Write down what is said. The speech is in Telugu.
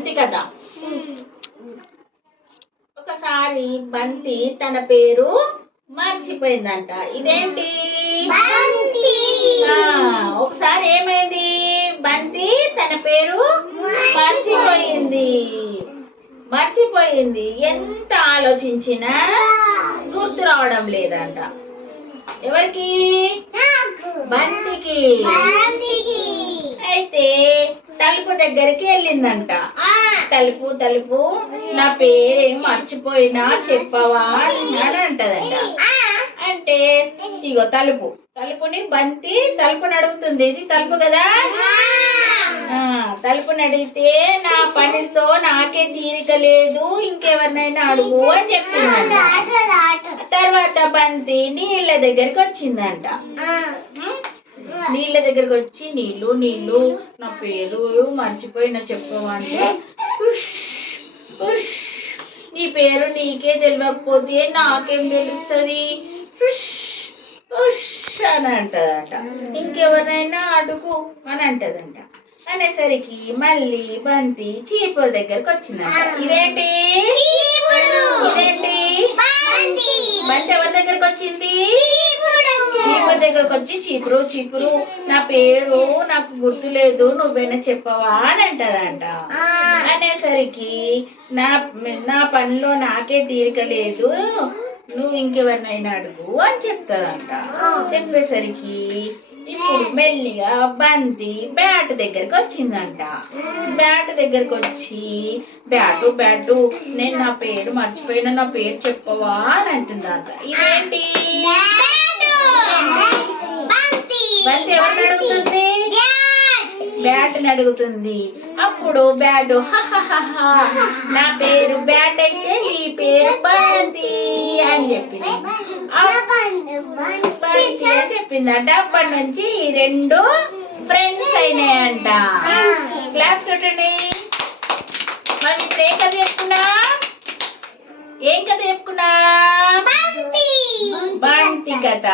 బంతి కథ. ఒకసారి బంతి తన పేరు మర్చిపోయిందంట. ఇదేంటి? ఒకసారి ఏమైంది? బంతి తన పేరు మర్చిపోయింది. ఎంత ఆలోచించినా గుర్తు రావడం లేదంట. ఎవరికి? బంతికి. అయితే తలుపు దగ్గరికి వెళ్ళిందంట. తలుపు నా పేరేం మర్చిపోయినా చెప్పవా అని అంటదంట. అంటే ఇగో తలుపుని బంతి తలుపుని అడుగుతుంది. ఇది తలుపు కదా. తలుపుని అడిగితే నా పనితో నాకే తీరిక లేదు, ఇంకెవరినైనా అడుగు అని చెప్పిందంట. తర్వాత బంతి నీళ్ళ దగ్గరికి వచ్చిందంట. నీళ్ళ దగ్గరికి వచ్చి నీళ్ళు నా పేరు మర్చిపోయినా చెప్పవా అంటే, నీ పేరు నీకే తెలియకపోతే నాకేం తెలుస్తుంది అని అంటదంట. ఇంకెవరినైనా అడుగు అని అంటదంట. అనేసరికి మళ్ళీ బంతి చీపుల దగ్గరకు వచ్చిందంట. ఇదేంటి? బంతి ఎవరి దగ్గరకు వచ్చింది? చీపుల దగ్గరకు వచ్చి చీపురు నా పేరు నాకు గుర్తులేదు, నువ్వైనా చెప్పవా అని అంటదంట. అనేసరికి నా పనిలో నాకే తీరిక లేదు, నువ్వు ఇంకెవరినైనా అడుగు అని చెప్తాదంట. చెప్పేసరికి ఇప్పుడు మెల్లిగా బంతి బ్యాట్ దగ్గరికి వచ్చిందంట. బ్యాట్ దగ్గరకు వచ్చి బ్యాటు నేను నా పేరు మర్చిపోయినా నా పేరు చెప్పవా అని అంటుందంట. ఇదేంటి? బంతి ఎవరిని అడుగుతుంది? బ్యాట్ని అడుగుతుంది. అప్పుడు బ్యాట్ నా పేరు బ్యాట్ అయితే నీ పేరు బంతి అని చెప్పింది. చెప్పిందంట. అప్పటి నుంచి ఈ రెండు ఫ్రెండ్స్ అయినాయంట. క్లాస్ కొట్టండి. మనం ఇప్పుడు ఏం కథ చెప్పుకున్నా? బంతి కథ.